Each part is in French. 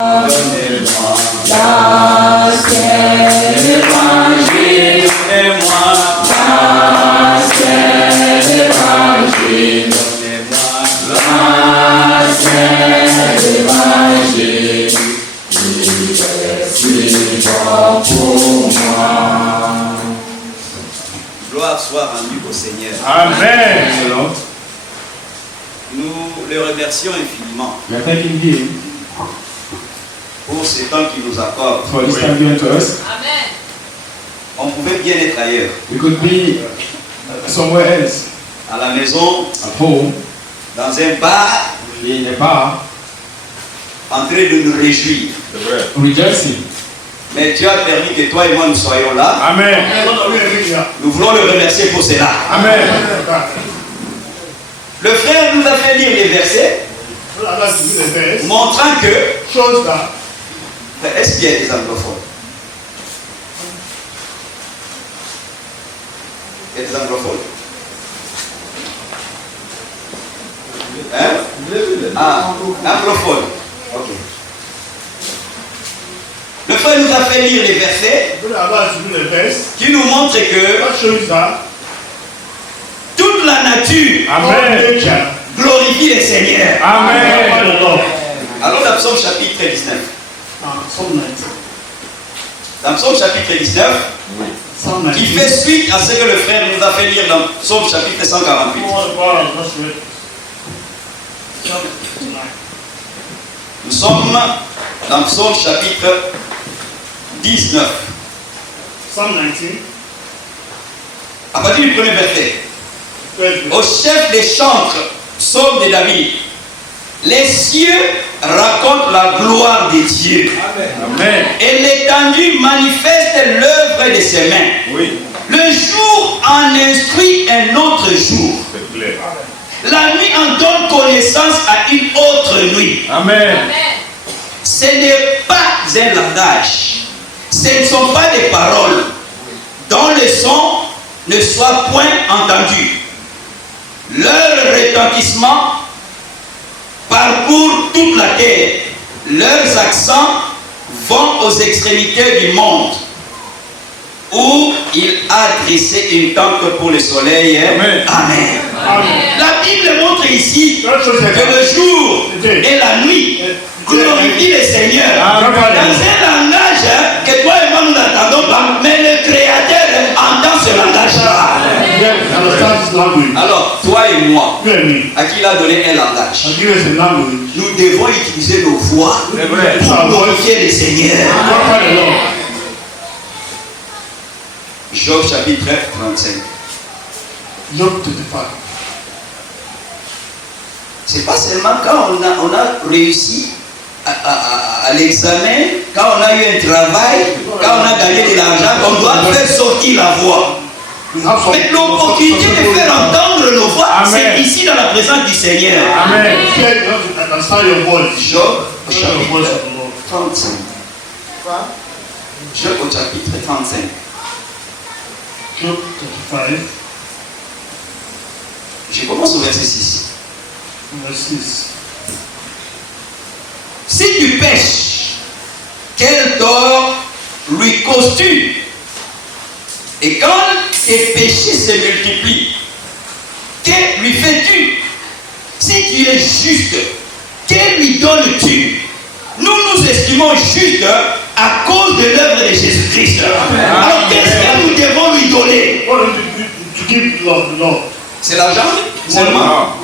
Donnez-moi la Sainte Évangile. Donnez-moi la Sainte Évangile. Donnez-moi la Sainte Évangile. Il est si bon pour moi. Gloire soit rendue au Seigneur. Amen. Nous le remercions infiniment We are thanking Him pour ce temps qu'il nous accorde. for this time given to us. Amen. On pouvait bien être ailleurs, We could be somewhere else, à la maison, at home, dans un bar, in a bar, en train de nous réjouir. rejoicing. Mais Dieu a permis que toi et moi nous soyons là. Amen. Nous voulons le remercier pour cela. Amen. Le frère nous a fait lire les versets, montrant que... Est-ce qu'il y a des anglophones? Il y a des anglophones? Hein? Ah, anglophone. Ok. Le frère nous a fait lire les versets qui nous montrent que toute la nature Amen. glorifie le Seigneur. Amen. Alors dans Psaume chapitre 19. Dans Psaume chapitre 19, qui fait suite à ce que le frère nous a fait lire dans Psaume chapitre 148. Nous sommes dans Psaume chapitre 19. À partir du premier verset. Au chef des chantres, Psaume de David. Les cieux racontent la gloire de Dieu. Amen. Et l'étendue manifeste l'œuvre de ses mains. Oui. Le jour en instruit un autre jour. C'est clair. La nuit en donne connaissance à une autre nuit. Amen. Ce n'est pas un langage. Ce ne sont pas des paroles dont le son ne soit point entendu. Leur retentissement parcourt toute la terre. Leurs accents vont aux extrémités du monde, où il a dressé une tente pour le soleil. Amen. Amen. Amen. La Bible montre ici que le jour et la nuit glorifient le Seigneur. Amen. Dans un langage que toi et moi nous n'entendons pas, mais le Créateur entend ce langage-là. Alors, toi et moi, à qui il a donné un langage, nous devons utiliser nos voix pour glorifier le Seigneur. Job chapitre 35. C'est pas seulement quand on a réussi à l'examen, quand on a eu un travail, quand on a gagné de l'argent, qu'on doit faire sortir la voix. Mais l'opportunité de faire entendre nos voix, c'est ici dans la présence du Seigneur. Amen. Job chapitre 35. Job au chapitre 35. Je commence au verset 6. Si tu pèches, quel tort lui causes-tu? Et quand tes péchés se multiplient, que lui fais-tu? Si tu es juste, que lui donnes-tu? Nous nous estimons justes à cause de l'œuvre de Jésus-Christ. Alors qu'est-ce que nous devons lui donner? C'est l'argent seulement.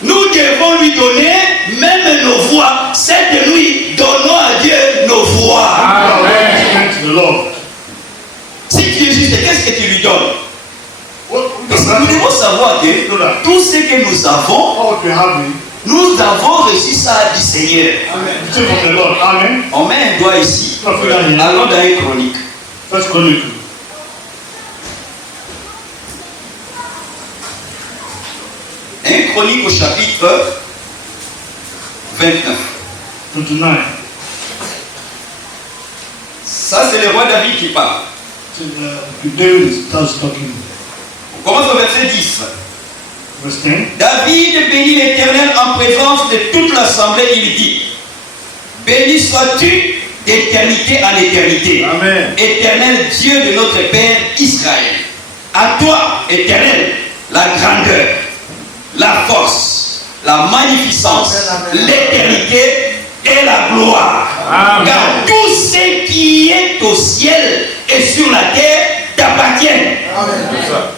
Nous devons lui donner même nos voix. Cette nuit, donnons à Dieu nos voix. Amen. Si tu es juste, qu'est-ce que tu lui donnes? Parce que nous devons savoir que tout ce que nous avons reçu ça du Seigneur. On met un doigt ici. Allons dans une chronique. Un chronique au chapitre 29. Ça, c'est le roi David qui parle. On commence au verset 10. David bénit l'Éternel en présence de toute l'assemblée. Il dit: béni sois-tu d'éternité en éternité. Amen. Éternel Dieu de notre Père Israël. À toi, Éternel, la grandeur, la force, la magnificence, l'éternité et la gloire. Amen. Car tout ce qui est au ciel et sur la terre t'appartiennent.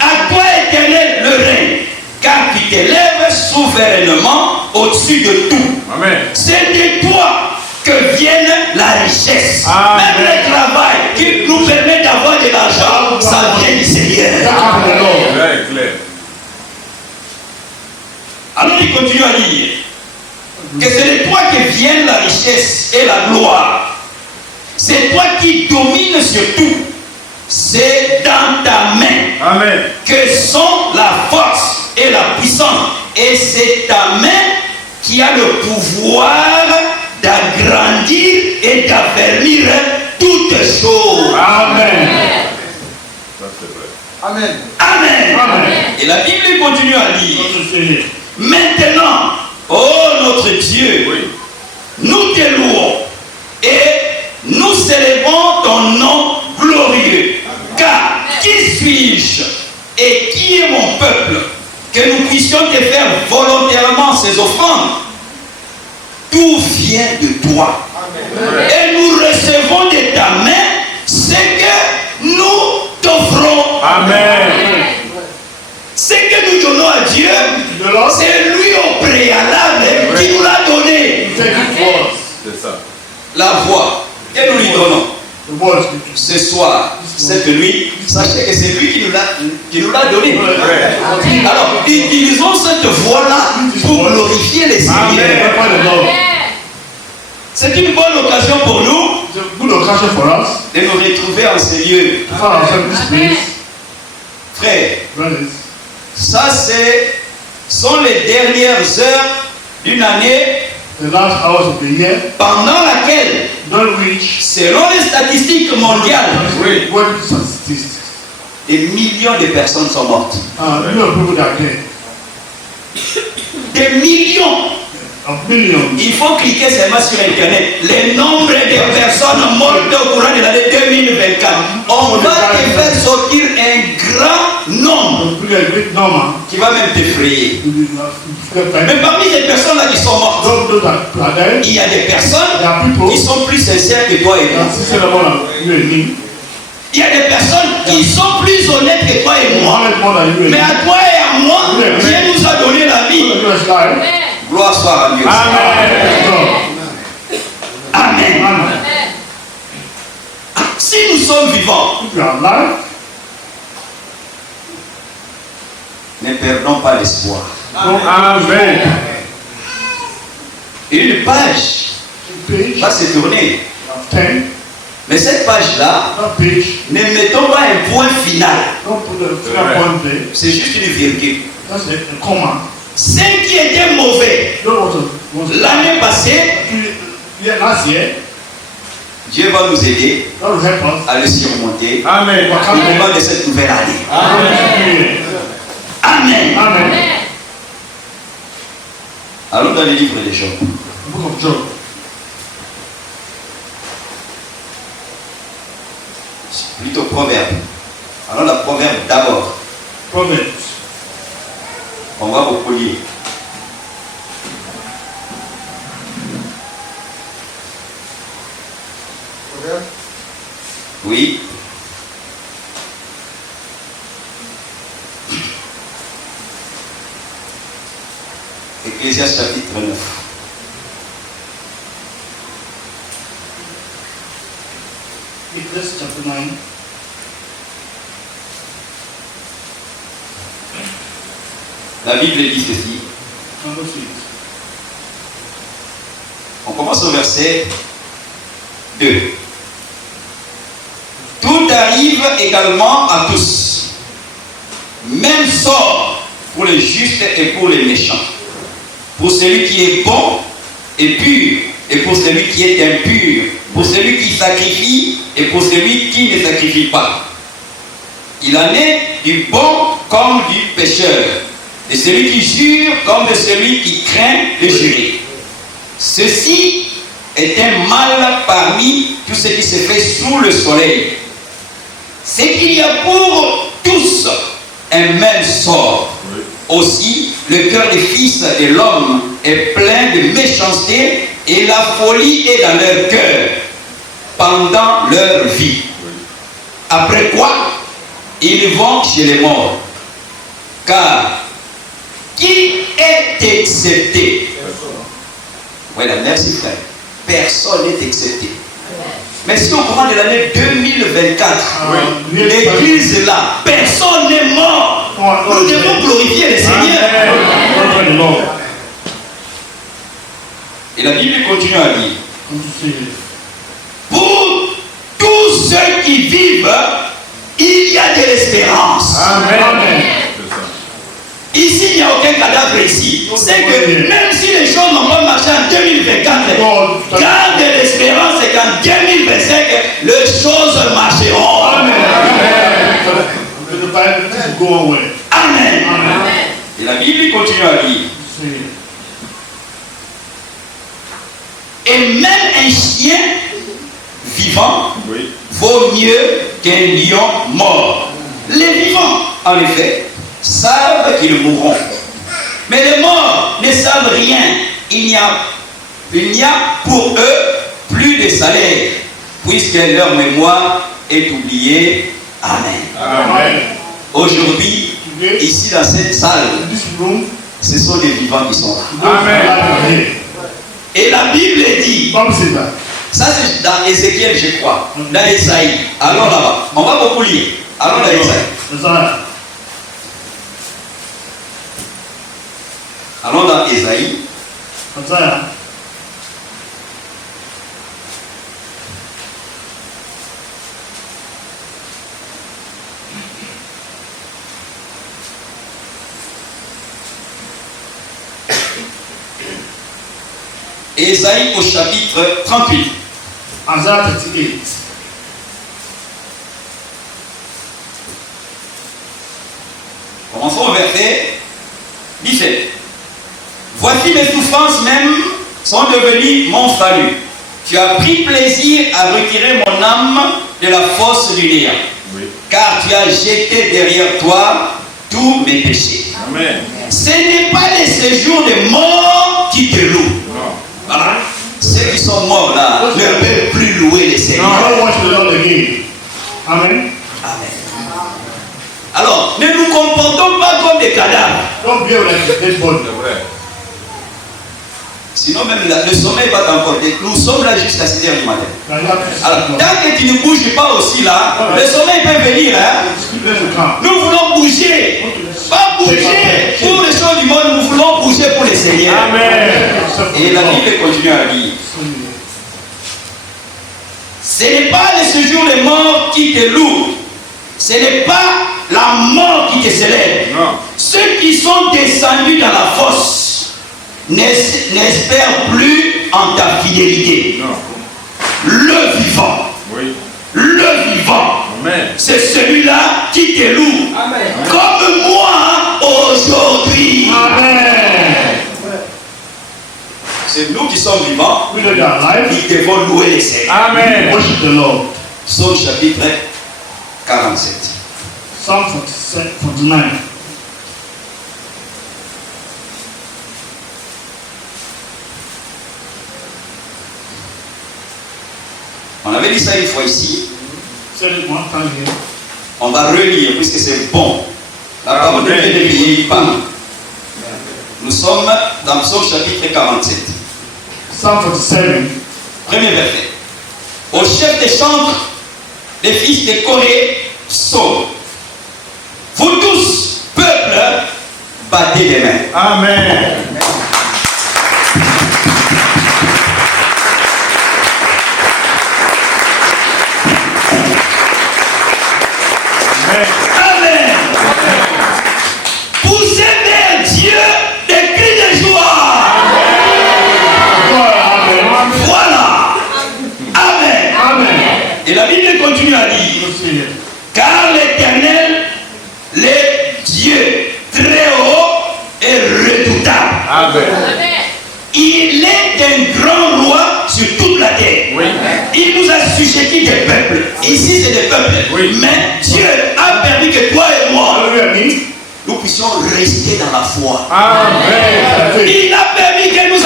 À toi, Éternel, le règne, car tu t'élèves souverainement au-dessus de tout. Amen. C'est de toi que vienne la richesse. Amen. Même le travail qui nous permet d'avoir de l'argent, ça vient du Seigneur. Very clear. Alors il continue à dire que c'est de toi que viennent la richesse et la gloire. C'est toi qui domines sur tout. C'est dans ta main Amen. que sont la force et la puissance. Et c'est ta main qui a le pouvoir d'agrandir et d'affermir toutes choses. Amen. Amen. Amen. Amen. Et la Bible continue à dire, What to say here? maintenant, oh notre Dieu, Oui. nous te louons et nous célébrons ton nom glorieux. Car qui suis-je et qui est mon peuple que nous puissions te faire volontairement ces offrandes? Tout vient de toi. Et nous recevons de ta main ce que nous t'offrons. Amen. Ce que nous donnons à Dieu, The Lord c'est lui au préalable qui nous l'a donné. take it for us. C'est ça. La voix que nous lui donnons The word is ce soir, cette nuit, sachez que c'est lui qui nous l'a donné. Alors, utilisons cette voix-là pour glorifier les Seigneurs. Amen. The Lord. C'est une bonne occasion pour nous It's a good occasion for us de nous retrouver en ces lieux. to find ourselves in this place. Frères, Brothers, ça sont les dernières heures d'une année the last hours of the year, pendant laquelle, don't reach selon les statistiques mondiales, what statistics. des millions de personnes sont mortes. Million of people that are dead. Des millions. Of millions. Il faut cliquer seulement sur Internet. Le nombre de personnes mortes au courant de l'année 2024. On va te faire sortir un grand nombre People are great number. qui va même t'effrayer. Mais Those parmi ces personnes-là qui sont mortes, that are dead, il y a des there personnes are people qui sont plus sincères que toi et moi. that sincere about you and me. Il y a des personnes qui sont plus honnêtes que toi et moi. Honest more than you and Mais me. à toi et à moi, Dieu nous a donné la vie. You is life. Gloire soit à Dieu. Amen. Amen. Amen. Si nous sommes vivants, If you are alive, ne perdons pas l'espoir. Amen. Une page Page va se tourner. of 10. Mais cette page-là, That page, ne mettons pas un point final. don't put the finger point there. C'est juste une virgule. That's a comma. Ce qui était mauvais Don't want to l'année passée, yeah, last year, Dieu va nous aider that will help us. à le surmonter Amen. au moment de cette nouvelle année. Amen. Amen. Amen. Allons dans le livre de Job. Book of Job. Plutôt proverbe. Allons la proverbe d'abord. Proverbs. On va beaucoup lire. Oui. Ecclésiaste chapitre 9. Ecclesiastes chapter 9. La Bible dit ceci. Number 6. On commence au verset 2. Tout arrive également à tous. Même sort pour les justes et pour les méchants. Pour celui qui est bon et pur, et pour celui qui est impur. Pour celui qui sacrifie et pour celui qui ne sacrifie pas. Il en est du bon comme du pécheur, de celui qui jure comme de celui qui craint de jurer. Ceci est un mal parmi tout ce qui se fait sous le soleil. C'est qu'il y a pour tous un même sort. Oui. Aussi, le cœur des fils de l'homme est plein de méchanceté et la folie est dans leur cœur pendant leur vie. Oui. Après quoi, ils vont chez les morts. Car qui est excepté? Voilà, merci frère. Personne n'est excepté. Mais si au courant de l'année 2024, Oui. l'église est là, personne n'est mort. Nous devons glorifier le Seigneur. Glorify the Lord. Et la Bible continue à dire, Come to see it. pour tous ceux qui vivent, il y a de l'espérance. Amen. C'est ça. Ici, il n'y a aucun cadavre ici. C'est que même si les choses n'ont pas marché en 2024, garde l'espérance et qu'en 2025, les choses marcheront. Amen. The Bible to go away. Amen. Amen. Et la Bible continue à dire, See it. et même un chien vivant Oui. vaut mieux qu'un lion mort. Les vivants, en effet, savent qu'ils mourront. Mais les morts ne savent rien. Il n'y a pour eux plus de salaire, puisque leur mémoire est oubliée. Amen. Amen. Aujourd'hui, Today, ici dans cette salle, in this room, ce sont des vivants qui sont là. those Amen. who are here. Et la Bible dit, Bible says that. ça c'est dans Ézéchiel, je crois, dans Esaïe. Allons là-bas. On va beaucoup lire. Allons dans Esaïe. Isaiah. Allons dans Esaïe. Isaiah. Esaïe au chapitre 38. Isaiah 38. Commençons au verset 17. Voici mes souffrances même sont devenues mon salut. Tu as pris plaisir à retirer mon âme de la fosse du néant. Oui. Car tu as jeté derrière toi tous mes péchés. Amen. Ce n'est pas les séjours des morts qui te louent. Non. Voilà. Ceux qui sont morts là ne peuvent plus louer le Seigneur. Now don't watch the Lord again. Amen. Amen. Alors, ne nous comportons pas comme des cadavres. Don't behave like a dead body. C'est vrai. Sinon, même le sommeil va t'emporter. Nous sommes là jusqu'à 6h du matin. Now you have to Alors, sleep. tant que tu ne bouges pas aussi là, le sommeil peut venir. Hein? Sleep will come. Nous voulons bouger. Pas bouger pour les choses du monde, nous voulons bouger pour le Seigneur. Amen. Et la Bible continue à dire, ce n'est pas le séjour des morts qui te louent. Ce n'est pas la mort qui te célèbre. Non. Ceux qui sont descendus dans la fosse n'espèrent plus en ta fidélité. Non. Le vivant, Oui. le vivant, Amen. c'est celui-là qui te loue. Amen. Comme moi aujourd'hui. Amen. C'est nous qui sommes vivants. We know they are alive. Nous devons louer les Seigneur. Amen. Worship the Lord. Psaume chapitre 47. Psalm 49. On avait dit ça une fois ici. Said it one time here. On va relire puisque c'est bon. La parole de Dieu Amen. ne vieillit pas. Nous sommes dans Psaume chapitre 47. Psalm 47. Premier verset. Au chef des chantres, les fils de Corée, psaume. Vous tous, peuple, battez les mains. Amen. Amen. Poussez vers Dieu des cris de joie. Amen. Voilà. Amen. Amen. Et la Bible continue à dire, You see it. car l'Éternel, le Dieu très haut et redoutable, Amen. il est un grand roi sur toute des peuples. Oui. Mais Dieu a permis que toi et moi, Alléluia, oui. nous puissions rester dans la foi. Amen. Il a permis que nous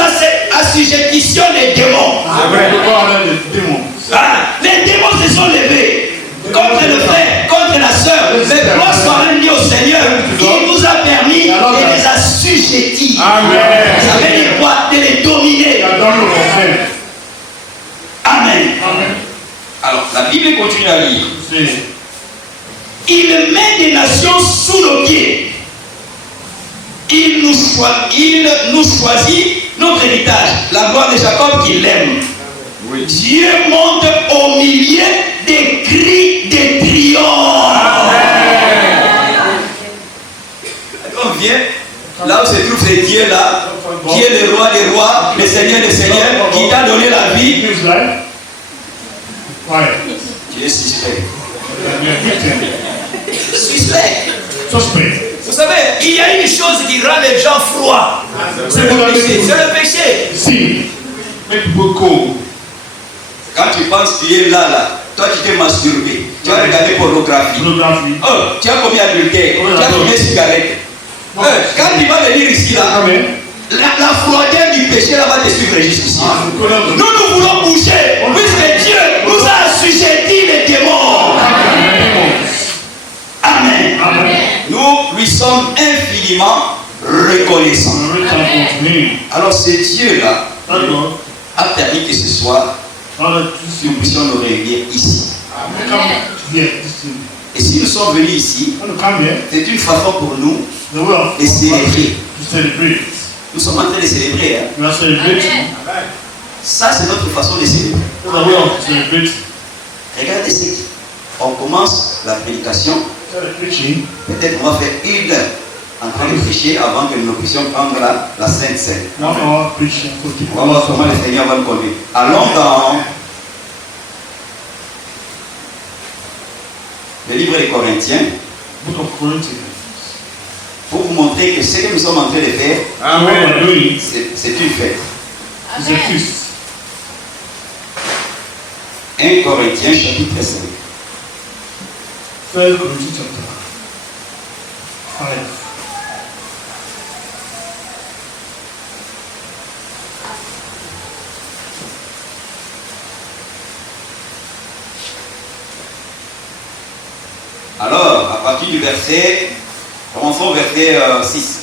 assujettissions les démons. C'est vrai. Les démons. Ah, les démons se sont levés contre le frère, contre la sœur. Mais gloire soit rendue au Seigneur qui nous a permis de les assujettir. Amen. Ça veut dire quoi? De les dominer. Amen. Amen. Alors, la Bible continue à lire. C'est Il met des nations sous nos pieds. Il nous choisit notre héritage. La gloire de Jacob qui l'aime. oui. Dieu monte au milieu des cris de triomphe. Quand on vient, là où se trouve ce Dieu-là, qui est le roi des rois, le Seigneur des seigneurs, qui t'a donné la vie, His life. Why? tu es suspect. Victim. Suspect. Suspect. Vous savez, il y a une chose qui rend les gens froids. C'est le péché. C'est le péché. See, make people cold. Quand tu penses que tu es là, toi tu t'es masturbé, tu as regardé pornographie. Pornography. Oh, tu as commis adultère, Oui, tu as d'accord. fumé cigarette. Quand tu vas venir ici là, Amen. la froideur du péché là va te suivre jusqu'ici. Amen. Nous voulons bouger, puisque Dieu nous a assujettis les démons. Amen. Amen. Nous lui sommes infiniment reconnaissants. Alors ce Dieu là a permis que ce soir, nous puissions nous réunir ici. Et si nous sommes venus ici, c'est une façon pour nous de célébrer. Nous sommes en train de célébrer. Hein? Ça, c'est notre façon de célébrer. Regardez ce qui. On commence la prédication. Peut-être on va faire une heure en train de prêcher avant que nous puissions prendre la Sainte Seine. On va voir comment le Seigneur va nous conduire. Allons dans le livre des Corinthiens pour vous montrer que ce que nous sommes en train de faire, Amen. c'est une fête. C'est Christ. 1 Corinthiens chapitre 5. 1 Corinthians chapter 5. Alors, à partir du verset, commençons au verset 6.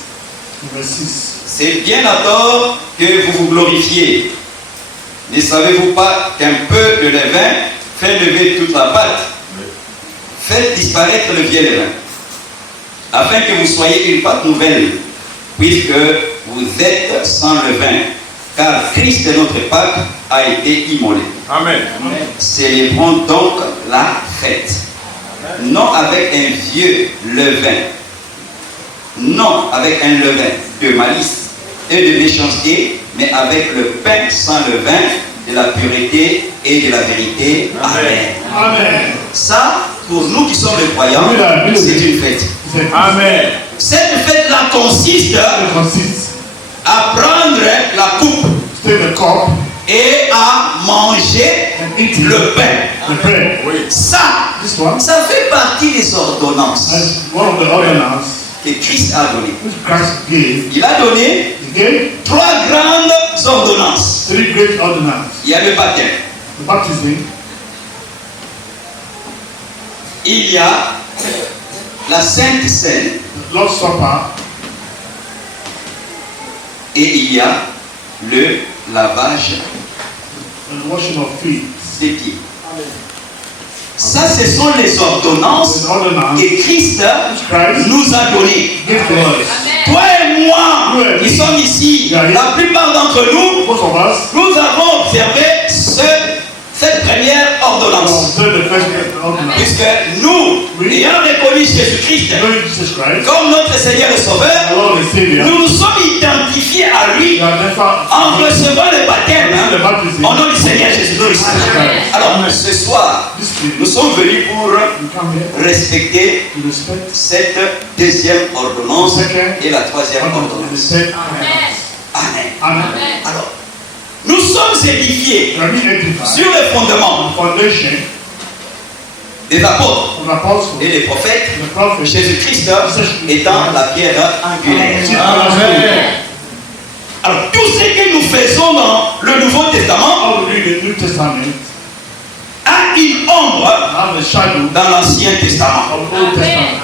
Verse 6. C'est bien à tort que vous vous glorifiez. Ne savez-vous pas qu'un peu de levain fait lever toute la pâte? Faites disparaître le vieil levain, afin que vous soyez une pâte nouvelle, puisque vous êtes sans levain, car Christ notre Pâque a été immolé. Amen. Célébrons donc la fête, non avec un vieux levain, non avec un levain de malice et de méchanceté, mais avec le pain sans levain de la pureté et de la vérité. Amen. Amen. Ça, pour nous qui sommes les croyants, c'est une fête. Amen. Cette fête-là consiste à prendre la coupe Take the cup et à manger and eat le pain. the bread. Ça, This one ça fait partie des ordonnances is one of the ordinances que Christ a données. which Christ gave. Il a donné He gave 3 grandes ordonnances. 3 great ordinances. Il y a le baptême, The baptism, il y a la Sainte Seine the Lord's Supper, et il y a le lavage and the washing of feet. des pieds. Ça, ce sont les ordonnances The ordinance que Christ which Christ nous a données. gave to us. Toi et moi, qui sommes ici, la plupart d'entre nous, Most of us nous avons observé cette première ordonnance. observe the first ordinance. Puisque nous, ayant reconnu Jésus-Christ Knowing Jesus Christ, comme notre Seigneur et Sauveur, our Lord and Savior, nous nous sommes identifiés à lui we are therefore en recevant le baptême in the baptism. au nom du Seigneur Jésus-Christ. Alors, ce soir, This nous evening, sommes venus pour we come here respecter to respect cette deuxième ordonnance et la troisième and ordonnance. respect. Amen. Amen. Alors, nous sommes édifiés We are being edified sur le fondement on foundation des apôtres an apostle, et des prophètes, the prophet, Jésus-Christ étant la pierre angulaire. Amen. Alors, tout ce que nous faisons dans le Nouveau Testament How we read the New Testament a une ombre have a shadow dans l'Ancien Testament. of the Old Testament.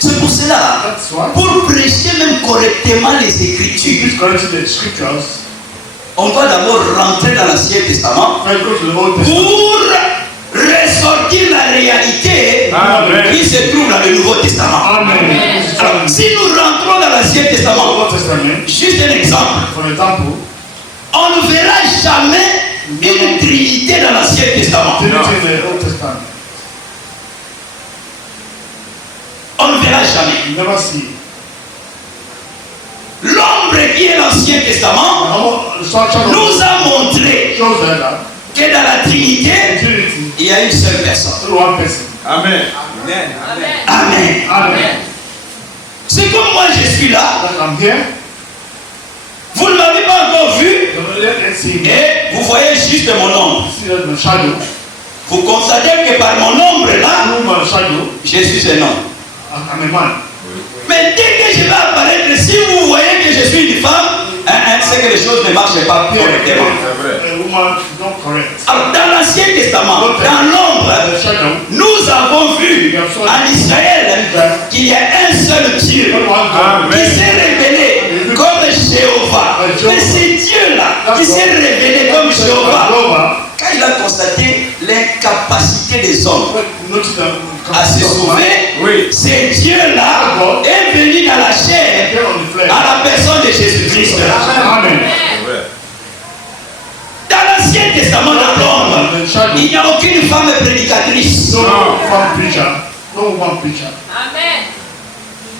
C'est pour cela, That's why pour prêcher même correctement les Écritures, this correcting the scriptures. on doit d'abord rentrer dans l'Ancien Testament First go to the Old Testament. pour ressortir la réalité Amen. qui se trouve dans le Nouveau Testament. Amen. Alors, si nous rentrons dans l'Ancien The Testament, Old Testament, juste un exemple, for example, on ne verra jamais une trinité dans l'Ancien Testament. Trinity in the Old Testament. On ne verra jamais. You never see. L'ombre qui est l'Ancien Testament The structure nous a montré shows that que dans la Trinité, Trinity il y a une seule personne. is one person. Amen. Amen. Amen. C'est comme moi je suis là, That I'm here. vous ne m'avez pas encore vu Let's see. et vous voyez juste mon ombre. See that the shadow. Vous constatez que par mon ombre là, Through my shadow, je suis un homme. I'm a man. Mais dès que je vais apparaître, si vous voyez que je suis une femme, c'est que les choses ne marchent pas correctement. A woman is not correct. Alors, dans l'Ancien Testament, dans l'ombre, The shadow, nous avons vu en Israël qu'il y a un seul Dieu qui s'est révélé comme Jéhovah. Mais c'est Dieu-là qui s'est révélé comme Jéhovah. Quand il a constaté l'incapacité des hommes à se sauver, Oui. c'est Dieu-là est venu dans la chair à la personne de Jésus-Christ. Amen. Dans l'Ancien Testament, dans l'ombre, il n'y a aucune femme prédicatrice. No one preacher. No woman preacher. Amen.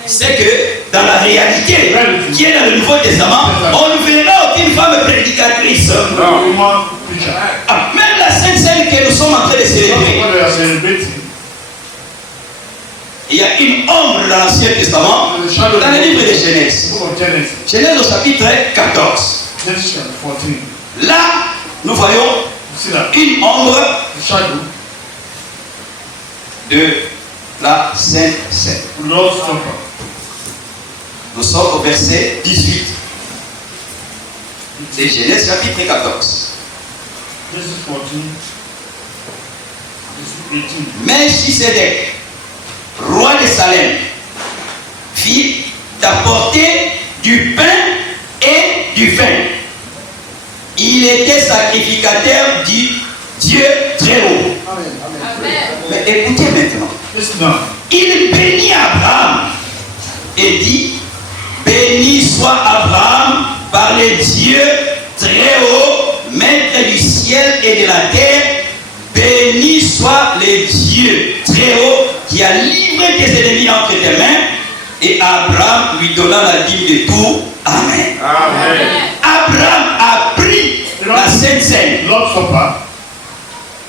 C'est que dans la réalité qui est dans le Nouveau Testament, on ne verra aucune femme prédicatrice. No woman preacher. Ah, même la Sainte Seine que nous sommes en train de célébrer, What they are celebrating. il y a une ombre dans l'Ancien Testament, dans le livre de Genèse. Book of Genesis. Genèse au chapitre 14. Genesis chapter 14. Là, nous voyons You see that? une ombre The shadow. de la Sainte Seine. The Lord's Supper. Nous sommes au verset 18. C'est Genèse chapitre 14. Genesis 14. Genesis 18. Melchisédek, roi de Salem, fit apporter du pain et du vin. Il était sacrificateur du Dieu très haut. Amen. Mais écoutez maintenant. Listen now. Il bénit Abraham et dit, béni soit Abraham par le Dieu très haut, maître du ciel et de la terre. Béni soit le Dieu très haut qui a livré tes ennemis entre tes mains. Et Abraham lui donna la dîme de tout. Amen. Amen. Abraham a pris la Sainte Seine. The Lord's Supper.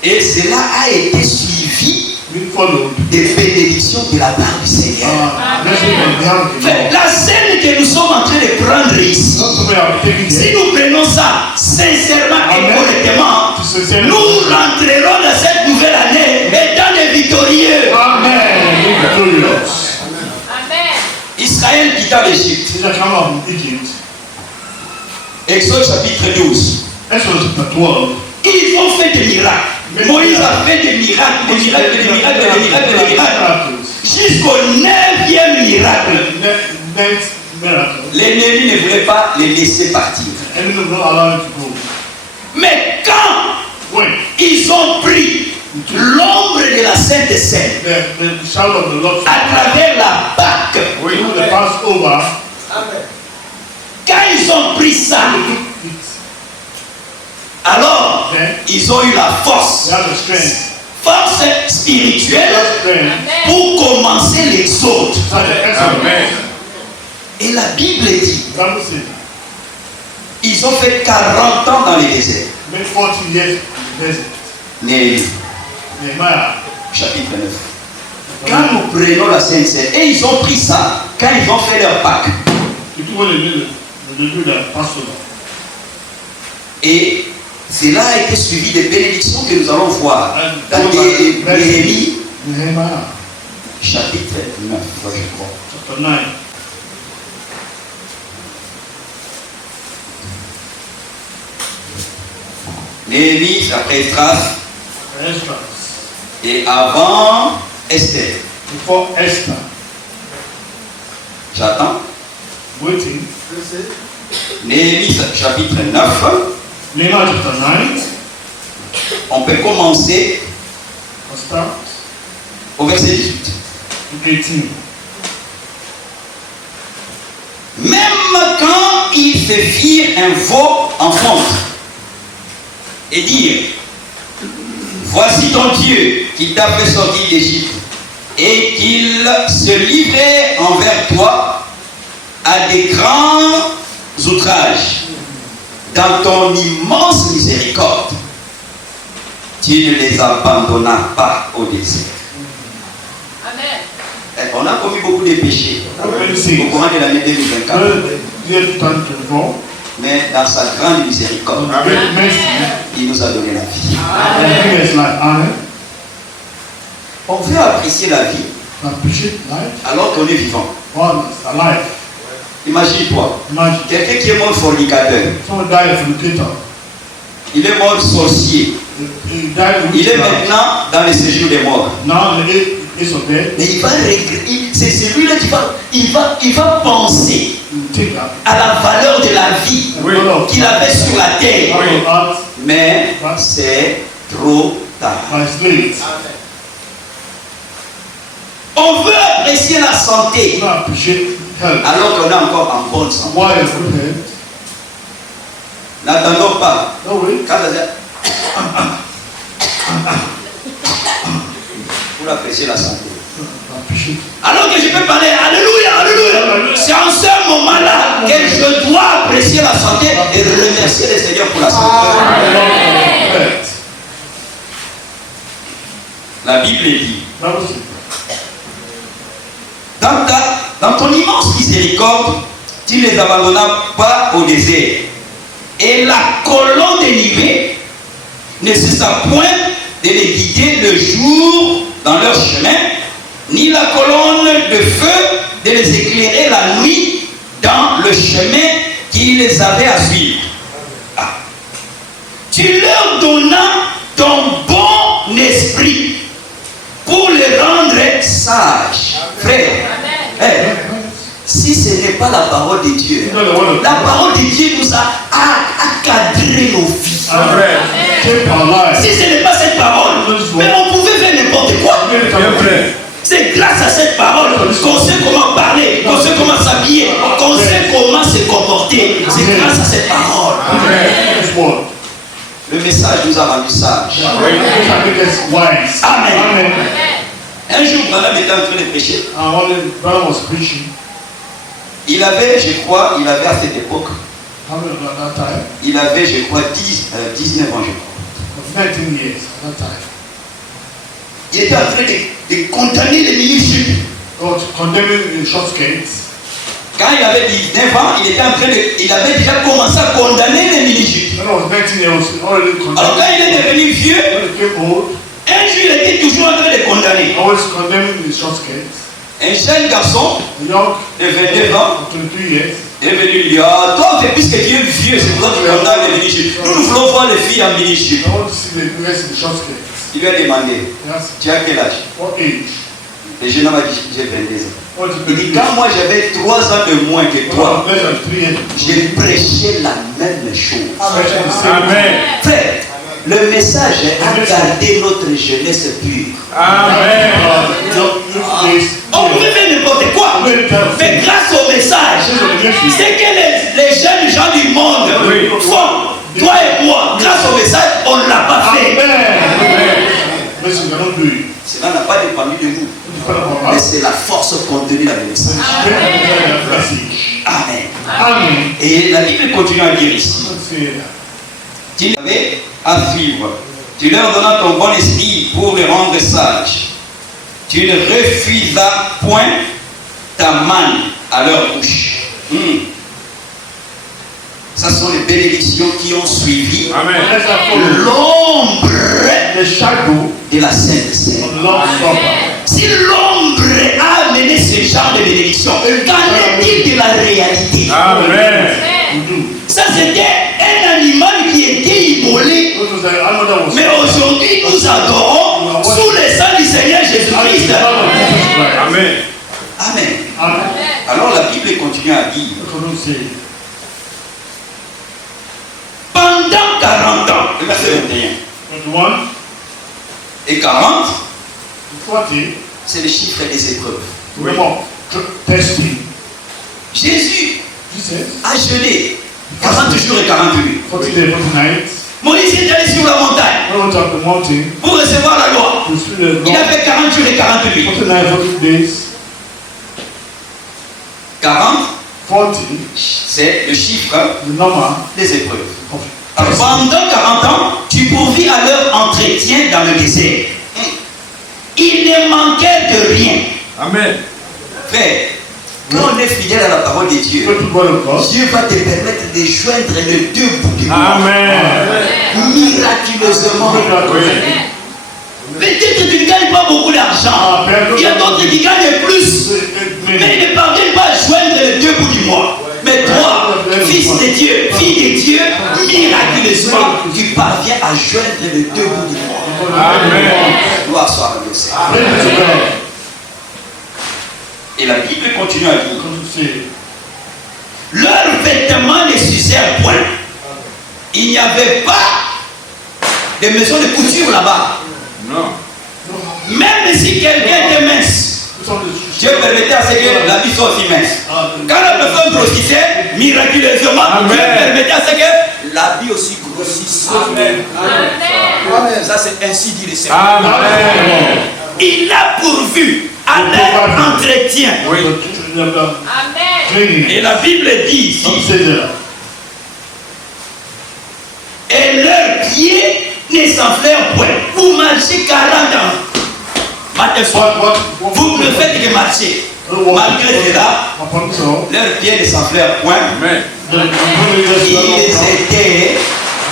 Et cela a été suivi We followed. des bénédictions de la part du Seigneur. Blessing on behalf of the Lord. La scène que nous sommes en train de prendre ici, Not the way I'm taking si it. nous prenons ça sincèrement et Amen. correctement, To sincere. nous rentrerons dans cette nouvelle année étant des victorieux. Amen. Be victorious. Amen. Israël quitta l'Égypte. Israel came out from Egypt. Exode chapitre 12. Exodus chapter 12. Ils ont fait des miracles. Moïse a fait des miracles, des miracles, des miracles, des miracles, des miracles. Jusqu'au 9e miracle. Next miracle. L'ennemi ne voulait pas les laisser partir. Enemy will not allow him to go. Mais quand When ils ont pris l'ombre de la Sainte Seine the shadow of the Lord à travers la Pâque, through the Passover, quand ils ont pris ça, it, alors then ils ont eu la force, they have the strength. force spirituelle Strength. pour commencer l'exode. Start the Exodus. Amen. Et la Bible dit, The Bible says, ils ont fait 40 ans dans le désert. made 40 years in the desert. Néhémie, Nehemiah. chapitre 9. Quand nous prenons la Sainte Seine, et ils ont pris ça quand ils ont fait leur Pâque. You do what they do the Passover. Et cela a été suivi des bénédictions que nous allons voir dans Néhémie Nehemiah chapitre 9, je crois. chapter 9. Néhémie après Esdras Esdras. et avant Esther. Before Esther. J'attends. Waiting. Néhémie chapitre 9. Nehemiah chapter 9. On peut commencer I'll start au verset 18. in 18. Même quand ils se firent un veau en fonte et dirent: voici ton Dieu qui t'a fait sortir d'Égypte, et qu'il se livrait envers toi à des grands outrages dans ton immense miséricorde, tu ne les abandonnas pas au désert. Amen. On a commis beaucoup de péchés au courant de l'année 2024, Year 2024. mais dans sa grande miséricorde, Great mercy. il nous a donné la vie. And He has life. Amen. On veut apprécier la vie Appreciate life. alors qu'on est vivant. God is alive. Imagine-toi, Imagine. quelqu'un qui est mort fornicateur, Someone died from Peter. il est mort sorcier, He died with il est maintenant dans le séjour des morts. Now the is of death. Mais il va regretter, c'est celui-là qui il va penser You take that. à la valeur de la vie qu'il avait sur la terre. Out of heart. Mais c'est trop tard. But it's late. On veut apprécier la santé You don't appreciate health. alors qu'on est encore en bonne santé. Why is good health? N'attendons pas. No way. Quand ça dit- pour apprécier la santé. Appreciate. Alors que je peux parler, alléluia, alléluia. C'est en ce moment-là que je dois apprécier la santé et remercier le Seigneur pour la santé. Health. La Bible dit, Bible says, dans ton immense miséricorde, tu ne les abandonnas pas au désert. Et la colonne de Nivée ne cessa point de les guider le jour dans leur chemin, ni la colonne de feu de les éclairer la nuit dans le chemin qu'ils avaient à suivre. Ah. Tu leur donnas ton bon esprit pour les rendre sages. Frère, hey, si ce n'est pas la parole de Dieu, la parole de Dieu nous a encadré nos vies. keep our lives. Si ce n'est pas cette parole, mais on pouvait faire n'importe quoi. C'est grâce à cette parole qu'on sait comment parler, qu'on sait comment s'habiller, qu'on sait comment se comporter. C'est grâce à cette parole. This word. Le message nous a rendu sages. This can make us wise. Amen. Amen. Un jour, Branham était en train de prêcher. And when the brother was preaching, Il avait, je crois, à cette époque, how many at that time? il avait, je crois, 19 ans, je crois. 19 years at that time. Il était en train de condamner les ministres. God condemning the short skirts. Quand il avait 19 ans, il avait déjà commencé à condamner les ministres. When I was 19 years, already Alors quand condemning. il est devenu vieux, When he came old, un jour il était toujours en train de condamner. always condemning the short skirts. Un jeune garçon The young, de 22 ans of 22 years, est venu lui dire: ah, toi, puisque tu es vieux, c'est pour ça que tu condamnes les ministres. Nous voulons voir les filles en ministre. I want to see the guys in the short skirts. Il lui a demandé: Yes. tu as quel âge? What age? Le jeune homme a dit: j'ai 22 ans. What is Il dit: quand moi j'avais 3 ans de moins que toi, Less than 3 years. j'ai prêché la même chose. Amen. Frère, le message est à garder notre jeunesse pure. On pouvait faire n'importe quoi, mais grâce au message, c'est que les jeunes gens du monde font, toi et moi, grâce au message, on ne l'a pas fait. Listen, you cannot do it. Cela n'a pas dépendu de nous, Depend upon mais us. c'est la force contenue dans le message. Message. Amen. Amen. Et la Bible continue à dire ici: Let's see that. tu l'avais à suivre. Tu leur donnas ton bon esprit pour les rendre sages. Tu ne refusas point ta manne à leur bouche. Ça sont les bénédictions qui ont suivi Amen. Let's follow l'ombre the shadow de la Sainte Seine. of Lord's Supper. Si l'ombre a amené ce genre de bénédiction, qu'en est-il de la réalité? Amen. We do. Ça, c'était un animal qui était immolé. What was that? Another was Mais aujourd'hui, nous adorons sous le sang du Seigneur Jésus-Christ. Amen. Amen. Amen. Amen. Alors la Bible continue à dire, What can we say? pendant 40 ans, le verset 21, 21, et 40, 40, c'est le chiffre des épreuves. Oui. Testing. Jésus Jesus, a jeûné 40 jours et 40 nuits. 40 days, 40 nights. Moïse est allé sur la montagne I went up the mountain pour recevoir la loi. to see the Il a Lord. fait 40 jours et 40 nuits. 40 nights, 40 days. 40, 40, c'est le chiffre the number des épreuves. of Alors, pendant 40 ans, tu pourvis à leur entretien dans le désert. Il ne manquait de rien. Amen. Frère, quand on est fidèle à la parole de Dieu, the word of God. Dieu va te permettre de joindre les deux bouts du monde Amen. miraculeusement. Oui. Peut-être que tu ne gagnes pas beaucoup d'argent. Il y a d'autres qui gagnent plus. Mais ils ne parviennent pas à joindre les deux bouts du monde. Mais toi, fils de Dieu, fille de Dieu, miraculeusement, tu parviens à joindre les deux bouts du monde. Amen. Gloire soit à Dieu. Seigneur. Praise to God. Et la Bible continue à dire, What can we say? leurs vêtements ne s'usèrent point. Il n'y avait pas de maison de couture là-bas. Non. Même si quelqu'un était mince, It's on the Dieu permettait à ce que l'habit soit aussi mince. Amen. Quand la personne grossissait, miraculeusement, Amen. Dieu permettait à ce que l'habit aussi grossisse. Amen. Amen. Ça, c'est ainsi dit le Seigneur. Amen. Il a pourvu à leur entretien. Oui. Amen. Et la Bible dit ici, et leurs pieds ne s'enflèrent point. Vous marchez 40 ans. Matin soir, vous ne faites que marcher. Malgré cela, leurs pieds ne s'enflèrent point. Amen. Ils étaient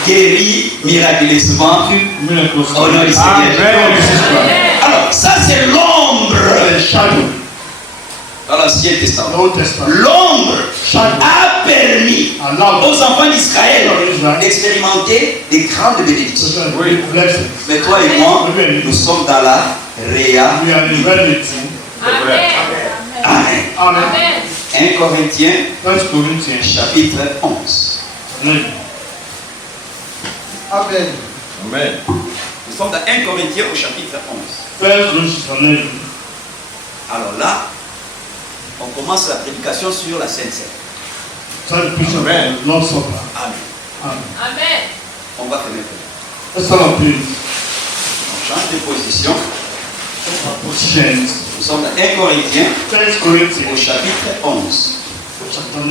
guéris miraculeusement au nom du Seigneur. Amen. Alors, ça c'est l'ombre dans l'Ancien Testament. L'ombre a permis aux enfants d'Israël d'expérimenter des grandes bénédictions. Oui. Mais toi et moi, nous sommes dans la réalité. Amen. Amen. Amen. 1 Corinthiens 1 Corinthians chapitre 11. 9. Amen. Amen. Nous sommes dans 1 Corinthiens au chapitre 11. 1 Corinthians 11. Alors là, on commence la prédication sur la Sainte Seine. Try to preach Amen. about the Lord's Supper. Amen. Amen. Amen. On va fermer. Let's stand up, please. On change de position. Positions. Nous sommes dans 1 Corinthiens 1 au Corinthians chapitre 11. chapter 11.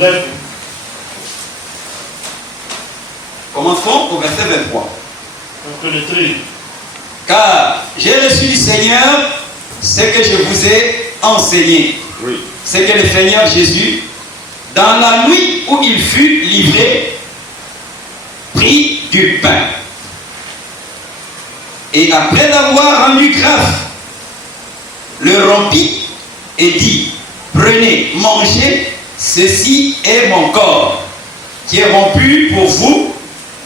Commençons au verset 23. 23. Car j'ai reçu du Seigneur ce que je vous ai enseigné. Oui. C'est que le Seigneur Jésus, dans la nuit où il fut livré, prit du pain. Et après avoir rendu grâce, le rompit et dit, prenez, mangez, ceci est mon corps, qui est rompu pour vous,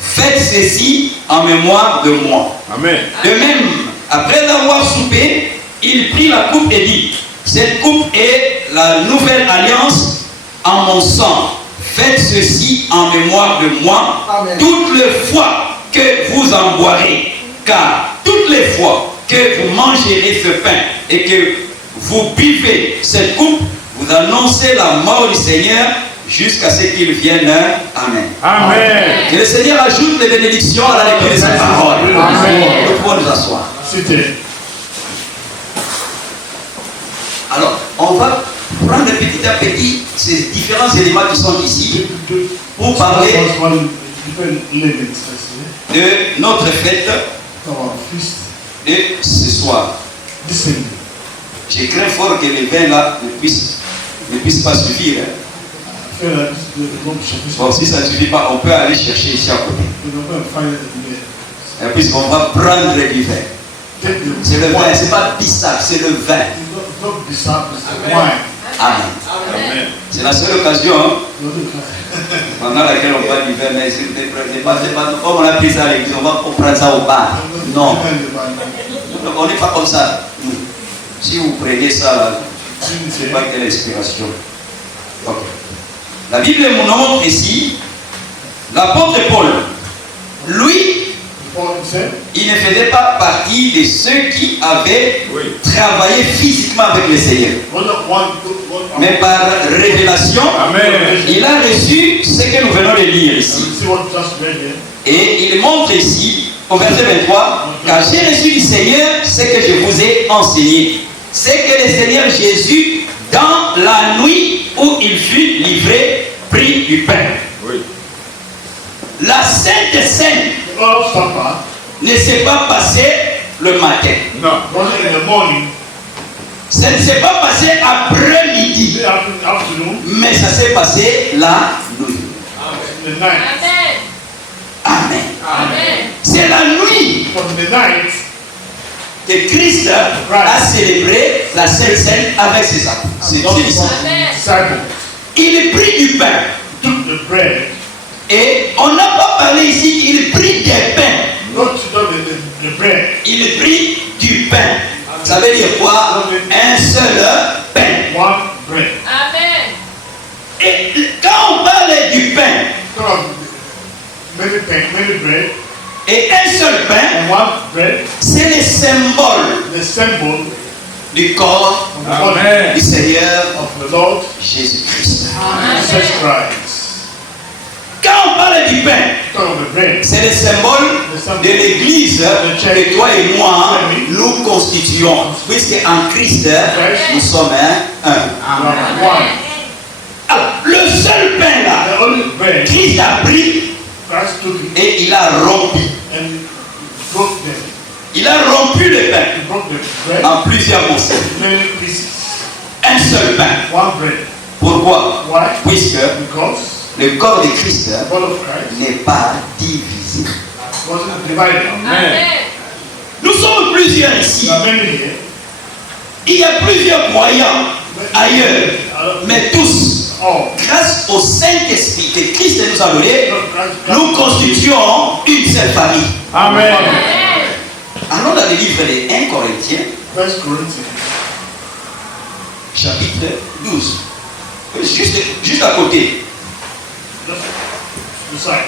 faites ceci en mémoire de moi. Amen. De même, après avoir soupé, il prit la coupe et dit, cette coupe est la nouvelle alliance en mon sang. Faites ceci en mémoire de moi, Amen. toutes les fois que vous en boirez. Car toutes les fois que vous mangerez ce pain et que vous buvez cette coupe, vous annoncez la mort du Seigneur jusqu'à ce qu'il vienne. Amen. Amen. Que le Seigneur ajoute les bénédictions à la lecture de sa parole. Amen. Nous pouvons nous asseoir. Seated. Alors, on va prendre petit à petit ces différents éléments qui sont ici pour parler Different limits, let's say. de notre fête Our feast. de ce soir. This Sunday. Je crains fort que les vins là ne puissent pas suffire. feel like this is the wrong solution. Bon, si ça ne suffit pas, on peut aller chercher ici à côté. You're not going to find it in there. Et puis on va prendre du vin. Take the C'est le vin, wine. c'est pas bissap, c'est le vin. It's not bizarre, it's the Amen. wine. Amen. Amen. C'est la seule occasion hein, You don't do pendant laquelle on prend du vin, mais c'est pas comme on a pris ça à l'église, on va prendre ça au bar. Non, on n'est pas comme ça. Nous. Si vous prenez ça là, je ne sais pas quelle inspiration. Ok. La Bible nous montre ici l'apôtre Paul. Lui, Paul himself, il ne faisait pas partie de ceux qui avaient Oui. travaillé physiquement avec le Seigneur. was not one. Mais par révélation, Amen. il a reçu ce que nous venons de lire You ici. see what we just read here? Et il montre ici, au verset 23, car j'ai reçu du Seigneur ce que je vous ai enseigné. C'est que le Seigneur Jésus, dans la nuit où il fut livré, prit du pain. Oui. La Sainte Seine The Lord's Supper ne s'est pas passée le matin. Non. wasn't in the morning, Ça ne s'est pas passé après-midi, the afternoon, mais ça s'est passé la nuit. in the night. Amen. Amen. Amen. C'est la nuit From the night, que Christ a célébré la Sainte Seine avec ses apôtres. ses disciples. Amen. disciples Il prit du pain. took the bread, Et on n'a pas parlé ici, il prit des pains. not the bread, Il prit du pain. Ça veut dire quoi? Un seul pain. one bread. Amen. Et quand on parle du pain Kind of many bread, et un seul pain, and one bread, c'est le symbole the symbol du corps of the body Amen. du Seigneur of the Lord Jésus-Christ. Jesus Christ. Quand on parle du pain, Kind of the bread, c'est le symbole de l'Église que toi et moi nous constituons. Puisque en Christ, nous sommes un. you have one. Alors, le seul pain là, The only bread, Christ a pris Christ took it et il a rompu. and broke them. Il a rompu le pain He broke the bread en plusieurs morceaux. in many pieces. Un seul pain. One bread. Pourquoi? Why? Puisque Because le corps de Christ the body of Christ n'est pas divisé. wasn't divided. Amen. Nous sommes plusieurs ici. There are many here. Il y a plusieurs croyants ailleurs. Mais tous, All. grâce au Saint-Esprit que Christ nous a donné, Christ, nous constituons une seule famille. Amen. Amen. Allons dans le livre de 1 Corinthiens, First Corinthians chapitre 12. Juste à côté. just beside.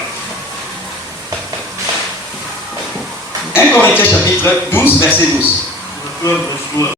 1 Corinthiens chapitre 12, verset 12. 12 verse 12.